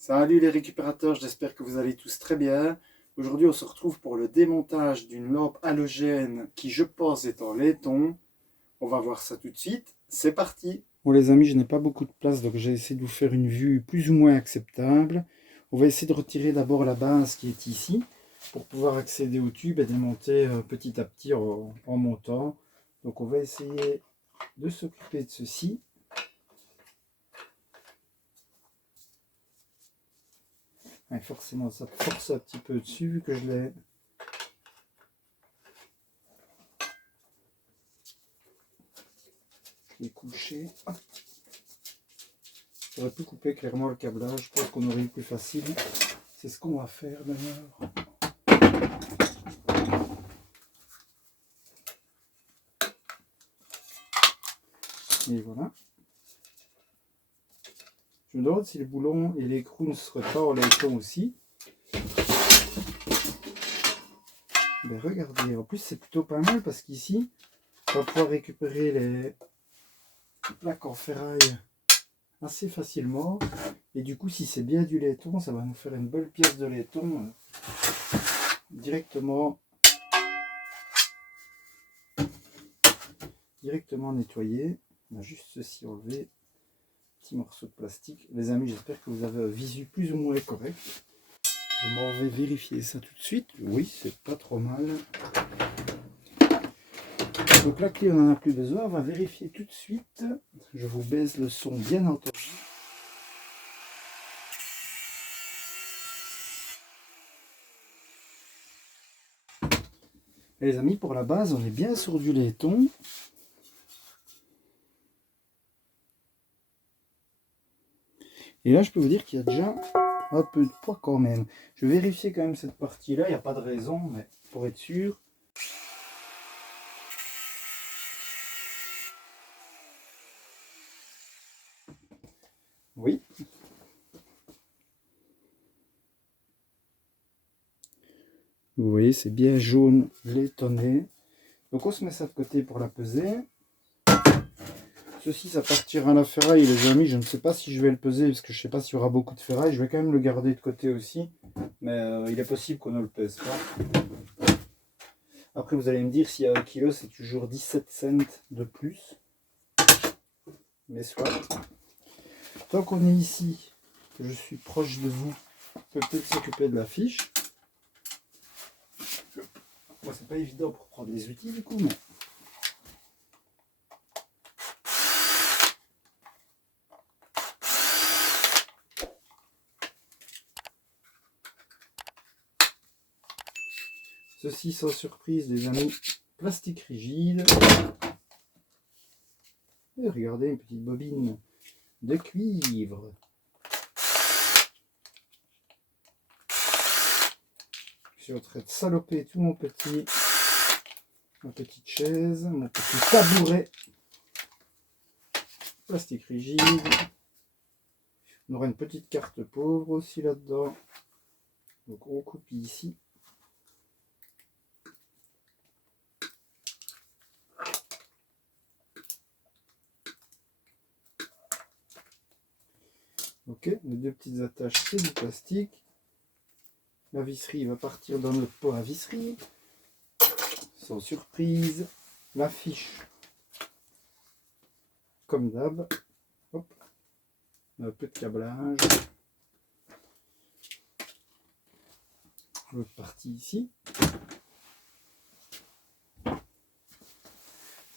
Salut les récupérateurs, j'espère que vous allez tous très bien. Aujourd'hui, on se retrouve pour le démontage d'une lampe halogène qui, je pense, est en laiton. On va voir ça tout de suite. C'est parti. Bon les amis, je n'ai pas beaucoup de place, donc j'ai essayé de vous faire une vue plus ou moins acceptable. On va essayer de retirer d'abord la base qui est ici pour pouvoir accéder au tube et démonter petit à petit en montant. Donc on va essayer de s'occuper de ceci. Ouais, forcément, ça force un petit peu dessus vu que je l'ai couché. J'aurais pu couper clairement le câblage, je pense qu'on aurait eu plus facile. C'est ce qu'on va faire d'ailleurs. Et voilà. Je me demande si les boulons et les crous ne seraient pas en laiton aussi. Ben regardez, en plus c'est plutôt pas mal parce qu'ici, on va pouvoir récupérer les plaques en ferraille assez facilement. Et du coup, si c'est bien du laiton, ça va nous faire une belle pièce de laiton directement nettoyée. On a juste ceci enlevé. Petit morceau de plastique. Les amis, j'espère que vous avez un visu plus ou moins correct. Je m'en vais vérifier ça tout de suite. Oui, c'est pas trop mal. Donc la clé, on n'en a plus besoin. On va vérifier tout de suite. Je vous baisse le son, bien entendu. Et les amis, pour la base, on est bien sur du laiton. Et là, je peux vous dire qu'il y a déjà un peu de poids quand même. Je vais vérifier quand même cette partie-là. Il n'y a pas de raison, mais pour être sûr. Oui. Vous voyez, c'est bien jaune laitonné. Donc on se met ça de côté pour la peser. Ceci, ça partira à la ferraille, les amis. Je ne sais pas si je vais le peser, parce que je ne sais pas s'il y aura beaucoup de ferraille. Je vais quand même le garder de côté aussi. Mais il est possible qu'on ne le pèse pas. Après, vous allez me dire, s'il y a 1 kg, c'est toujours 17 cents de plus. Mais soit. Tant qu'on est ici, que je suis proche de vous, on peut peut-être s'occuper de la fiche. Bon, c'est pas évident pour prendre les outils du coup, mais... Ceci sans surprise, les amis, plastique rigide. Et regardez, une petite bobine de cuivre. Je suis en train de saloper tout ma petite chaise, mon petit tabouret. Plastique rigide. On aura une petite carte pauvre aussi là-dedans. Donc on coupe ici. Ok, les 2 petites attaches, c'est du plastique. La visserie va partir dans notre pot à visserie. Sans surprise. La fiche, comme d'hab. Hop. Un peu de câblage. L'autre partie ici. Ça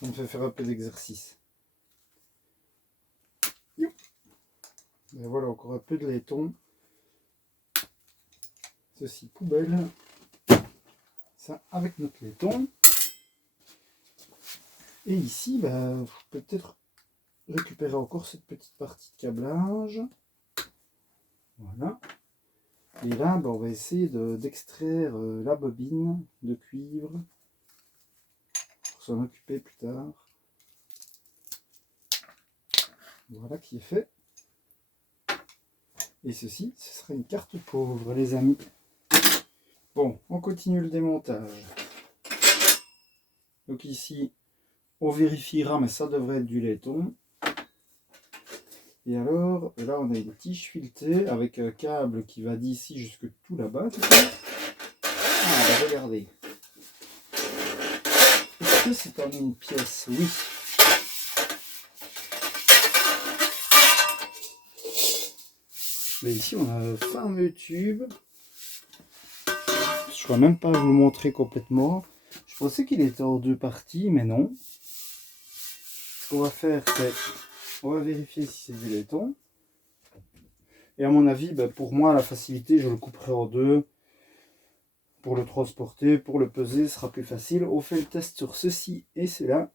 me fait faire un peu d'exercice. Et voilà, encore un peu de laiton. Ceci poubelle. Ça avec notre laiton. Et ici, bah, peut-être récupérer encore cette petite partie de câblage. Voilà. Et là, bah, on va essayer d'extraire la bobine de cuivre pour s'en occuper plus tard. Voilà qui est fait. Et ceci, ce sera une carte pauvre, les amis. Bon, on continue le démontage. Donc ici, on vérifiera, mais ça devrait être du laiton. Et alors, là on a une tige filetée avec un câble qui va d'ici jusque tout là-bas. Ah, bah regardez. Est-ce que c'est en une pièce? Oui. Mais ici on a un fameux tube. Je ne pourrais même pas vous le montrer complètement. Je pensais qu'il était en deux parties, mais non. Ce qu'on va faire, c'est on va vérifier si c'est du laiton. Et à mon avis, pour moi, la facilité, je le couperai en deux. Pour le transporter, pour le peser, ce sera plus facile. On fait le test sur ceci et cela.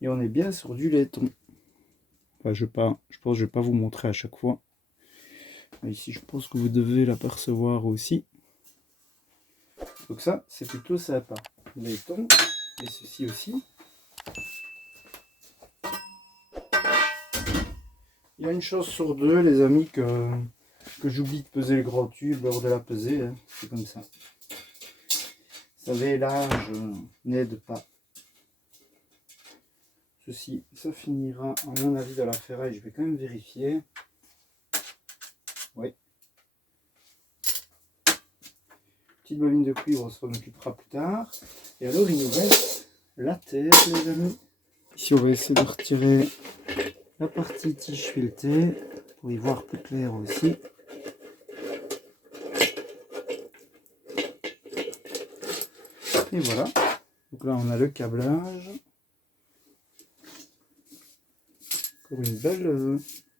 Et on est bien sur du laiton. Enfin, je pense que je ne vais pas vous montrer à chaque fois. Ici, je pense que vous devez l'apercevoir aussi. Donc ça, c'est plutôt sympa. Laiton, et ceci aussi. Il y a une chance sur deux, les amis, que j'oublie de peser le grand tube lors de la pesée. Hein. C'est comme ça. Vous savez, l'âge n'aide pas. Ceci, ça finira, à mon avis, dans la ferraille. Je vais quand même vérifier. Oui. Petite bobine de cuivre, on s'en occupera plus tard. Et alors, il nous reste la tête, les amis. Ici, on va essayer de retirer la partie tige filetée pour y voir plus clair aussi. Et voilà. Donc là, on a le câblage. Encore une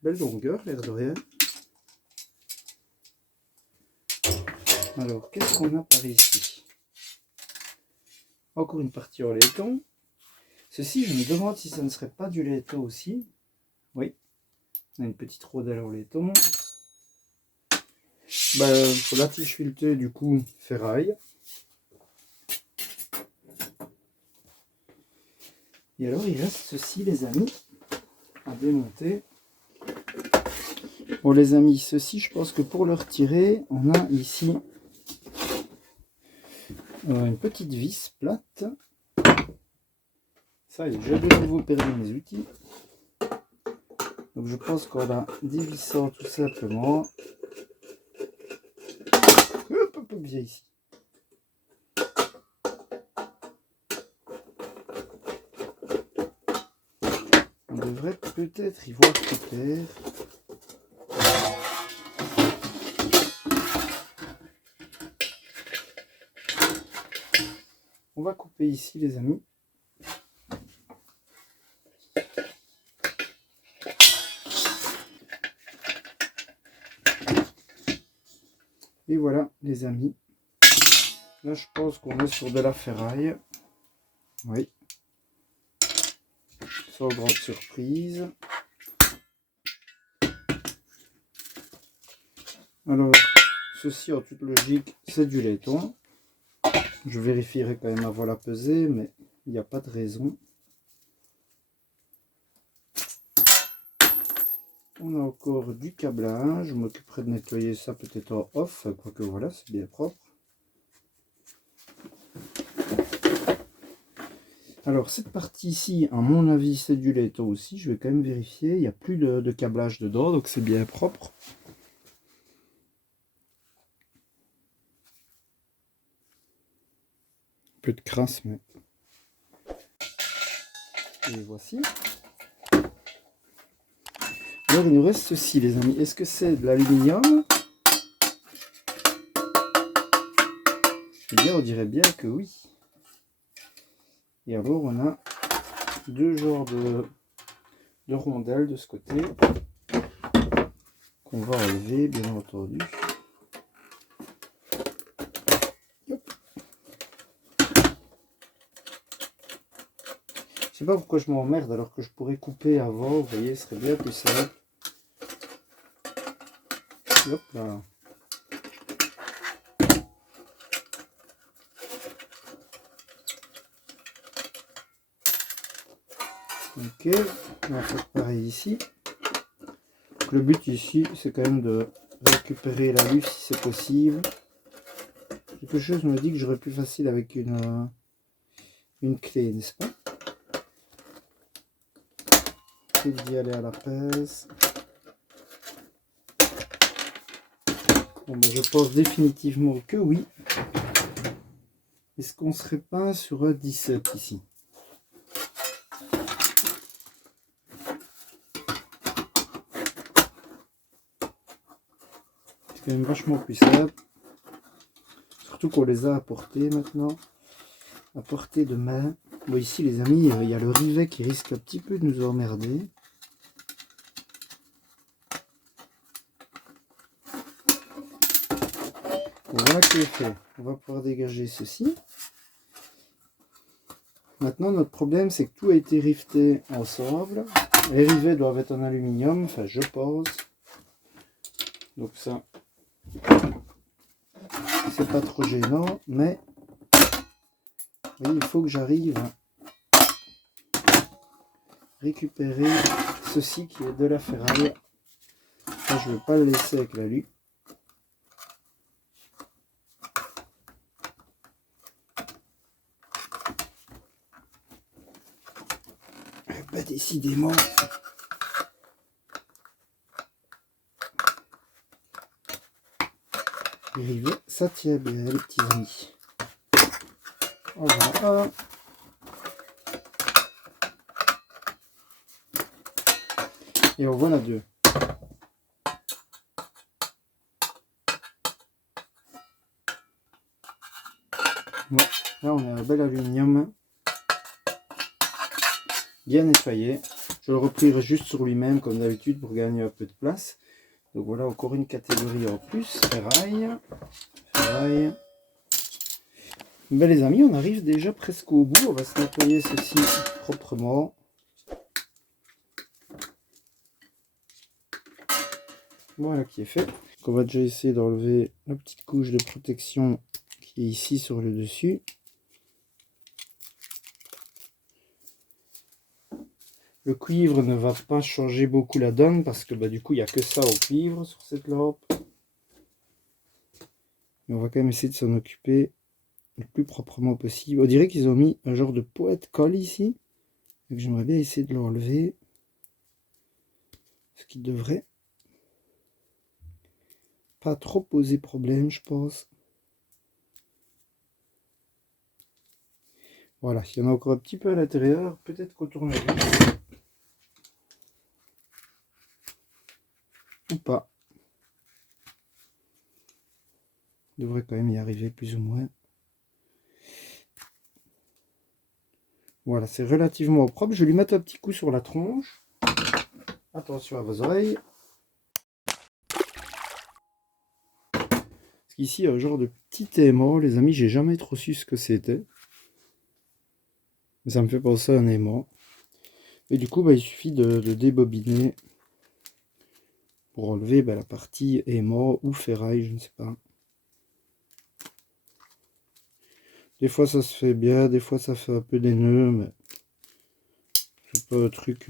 belle longueur, l'air de rien. Alors, qu'est-ce qu'on a par ici? Encore une partie en laiton. Ceci, je me demande si ça ne serait pas du laiton aussi. Oui, on a une petite rondelle en laiton. Pour la tige filetée, du coup, ferraille. Et alors, il reste ceci, les amis, à démonter. Bon, les amis, ceci, je pense que pour le retirer, on a ici une petite vis plate. Ça, j'ai de nouveau perdu mes outils. Donc, je pense qu'en la dévissant tout simplement. Hop, hop, bien ici. On devrait peut-être y voir plus clair. On va couper ici, les amis. Et voilà, les amis. Là, je pense qu'on est sur de la ferraille. Oui. Sans grande surprise. Alors, ceci, en toute logique, c'est du laiton. Je vérifierai quand même avant la pesée, mais il n'y a pas de raison. On a encore du câblage. Je m'occuperai de nettoyer ça peut-être en off, quoique voilà, c'est bien propre. Alors, cette partie ici, à mon avis, c'est du laiton aussi. Je vais quand même vérifier. Il n'y a plus de câblage dedans, donc c'est bien propre. Un peu de crasse, mais... Et voici. Alors, il nous reste ceci, les amis. Est-ce que c'est de l'aluminium? Eh bien, on dirait bien que oui. Et alors, on a deux genres de rondelles de ce côté qu'on va enlever, bien entendu. Je sais pas pourquoi je m'emmerde alors que je pourrais couper avant, vous voyez, ce serait bien plus simple. Hop là. Ok, on va faire pareil ici. Donc le but ici, c'est quand même de récupérer la luce si c'est possible. Quelque chose me dit que j'aurais plus facile avec une clé, n'est-ce pas? Il d'y aller à la pèse. Bon, ben, je pense définitivement que oui. Est-ce qu'on serait pas sur un 17 ici? C'est quand même vachement plus simple. Surtout qu'on les a à portée maintenant. À portée de main. Bon, ici les amis, il y a le rivet qui risque un petit peu de nous emmerder. Voilà qui est fait. On va pouvoir dégager ceci. Maintenant, notre problème, c'est que tout a été rifté ensemble. Les rivets doivent être en aluminium, enfin, je pense. Donc ça, c'est pas trop gênant, mais oui, il faut que j'arrive à récupérer ceci qui est de la ferraille. Ça, je ne vais pas le laisser avec l'alu. Bah, décidément. Les rivets, ça tient bien, les petits amis. Voilà. Et en voilà deux. Bon, là, on a un bel aluminium. Bien nettoyé. Je le replierai juste sur lui-même comme d'habitude pour gagner un peu de place. Donc voilà encore une catégorie en plus. Ferraille. Ferraille. Ben les amis, on arrive déjà presque au bout. On va se nettoyer ceci proprement. Voilà qui est fait. Donc on va déjà essayer d'enlever la petite couche de protection qui est ici sur le dessus. Le cuivre ne va pas changer beaucoup la donne parce que bah, du coup il n'y a que ça au cuivre sur cette lampe. Mais on va quand même essayer de s'en occuper le plus proprement possible. On dirait qu'ils ont mis un genre de poète colle ici. Donc j'aimerais bien essayer de l'enlever. Ce qui devrait pas trop poser problème, je pense. Voilà, il y en a encore un petit peu à l'intérieur. Peut-être qu'on tourne ou pas. On devrait quand même y arriver plus ou moins. Voilà, c'est relativement propre. Je vais lui mettre un petit coup sur la tronche. Attention à vos oreilles. Parce qu'ici, il y a un genre de petit aimant. Les amis, j'ai jamais trop su ce que c'était. Mais ça me fait penser à un aimant. Et du coup, bah, il suffit de débobiner pour enlever la partie aimant ou ferraille, je ne sais pas. Des fois ça se fait bien, des fois ça fait un peu des nœuds, mais c'est pas un truc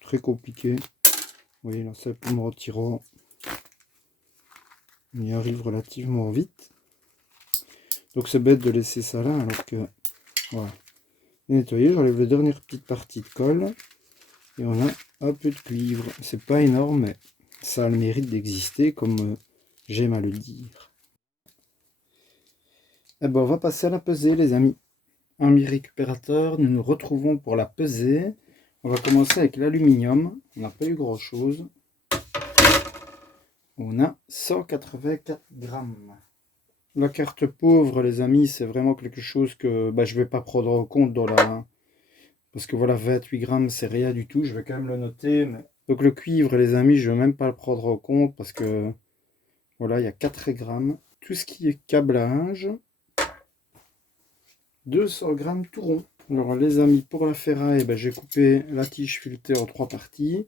très compliqué. Vous voyez là, simplement en tirant, on y arrive relativement vite. Donc c'est bête de laisser ça là, alors que voilà. Nettoyer, j'enlève la dernière petite partie de colle et on a un peu de cuivre. C'est pas énorme, mais ça a le mérite d'exister, comme j'aime à le dire. Et ben on va passer à la pesée, les amis. Ami récupérateur, nous nous retrouvons pour la pesée. On va commencer avec l'aluminium. On n'a pas eu grand chose. On a 184 grammes. La carte pauvre, les amis, c'est vraiment quelque chose que je vais pas prendre en compte dans la... Parce que voilà, 28 grammes, c'est rien du tout. Je vais quand même le noter. Mais... Donc le cuivre, les amis, je vais même pas le prendre en compte parce que voilà, il y a 4 grammes. Tout ce qui est câblage, 200 grammes tout rond. Alors les amis, pour la ferraille, j'ai coupé la tige filetée en 3 parties.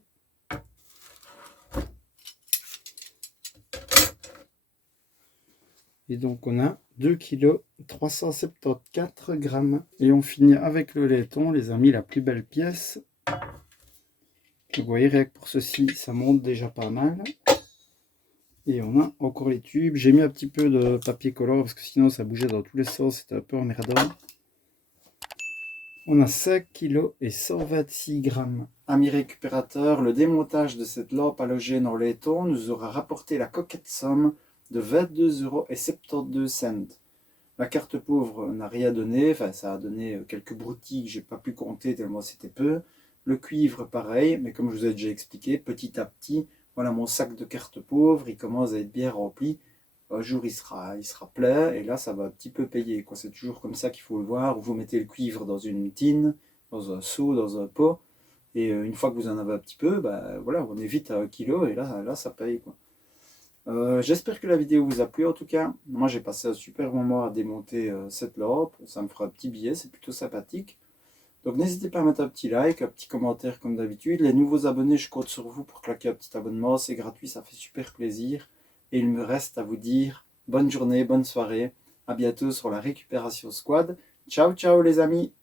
Et donc on a 2 kg 374 grammes. Et on finit avec le laiton, les amis, la plus belle pièce. Vous voyez, rien que pour ceci, ça monte déjà pas mal. Et on a encore les tubes. J'ai mis un petit peu de papier collant parce que sinon ça bougeait dans tous les sens, c'était un peu emmerdant. On a 5 kg et 126 grammes. Amis récupérateurs, le démontage de cette lampe halogène en laiton nous aura rapporté la coquette somme de 22,72 €. La carte pauvre n'a rien donné, enfin ça a donné quelques broutilles que j'ai pas pu compter tellement c'était peu. Le cuivre pareil, mais comme je vous ai déjà expliqué, petit à petit, voilà mon sac de carte pauvre, il commence à être bien rempli. Un jour il sera plein et là ça va un petit peu payer, quoi. C'est toujours comme ça qu'il faut le voir. Vous mettez le cuivre dans une tine, dans un seau, dans un pot, et une fois que vous en avez un petit peu, bah, voilà, on est vite à 1 kg et là ça paye, quoi. J'espère que la vidéo vous a plu en tout cas. Moi j'ai passé un super moment à démonter cette lampe. Ça me fera un petit billet, c'est plutôt sympathique. Donc n'hésitez pas à mettre un petit like, un petit commentaire comme d'habitude. Les nouveaux abonnés, je compte sur vous pour claquer un petit abonnement. C'est gratuit, ça fait super plaisir. Et il me reste à vous dire bonne journée, bonne soirée. À bientôt sur la Récupération Squad. Ciao ciao les amis.